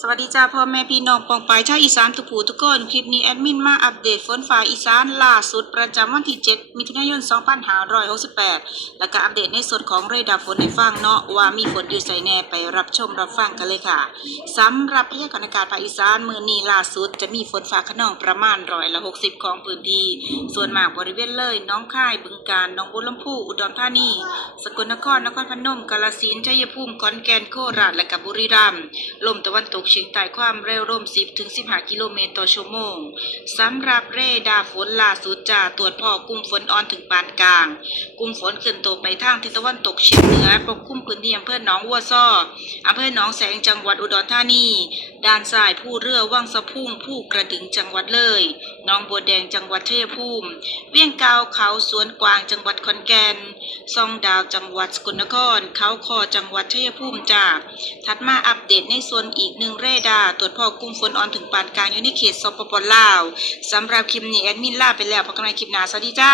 สวัสดีจ้าพ่อแม่พี่น้องปองปายชาวอีสานทุกผู้ทุกคน คลิปนี้แอดมินมาอัปเดตฝนฟ้าอีสานล่าสุดประจำวันที่ 7 มิถุนายน 2568 แล้วก็อัปเดตในส่วนของเรดาร์ฝนให้ฟังเนาะว่ามีฝนอยู่ใส่แน่ไปรับชมรับฟังกันเลยค่ะสำหรับพยากรณ์อากาศภาคอีสานมือนี้ล่าสุด จะมีฝนฟ้าขนองประมาณร้อยละ 60 ของพื้นที่ส่วนมากบริเวณเลยน้องค่ายบึงกาฬหนองบัวลำพูอุดรธานี สกลนครนครพนมกาฬสินธุ์ชัยภูมิขอนแก่นโคราชและกับบุรีรัมย์ลมตะวันตกเฉียงใต้ความเร็วลม10 ถึง 15 กิโลเมตรต่อชั่วโมง สำหรับเรดาร์ฝนล่าสุดจะตรวจพอกลุ่มฝนอ่อนถึงปานกลาง กลุ่มฝนขึ้นตัวไปทางทิศตะวันตกเฉียงเหนือปกคลุมพื้นที่อำเภอหนองวัวซ้ออำเภอหนองแสงจังหวัดอุดรธานี ด้านซ้ายผู้เรือว่างสะพุ่งผู้กระดึงจังหวัดเลยหนองบัวแดงจังหวัดชัยภูมิ เวียงกาวเขาสวนกวางจังหวัดขอนแก่นซองดาวจังหวัดสกลนคร เขาคอจังหวัดชัยภูมิจ้าถัดมาอัปเดตในส่วนอีกหนึ่งเรดาตรวจพอกลุ่มฝนออนถึงปานกลางอยู่ในเขตสปปลาวสำหรับคลิปนี้แอดมินลาไปแล้วพบกันในคลิปหน้าสวัสดีจ้า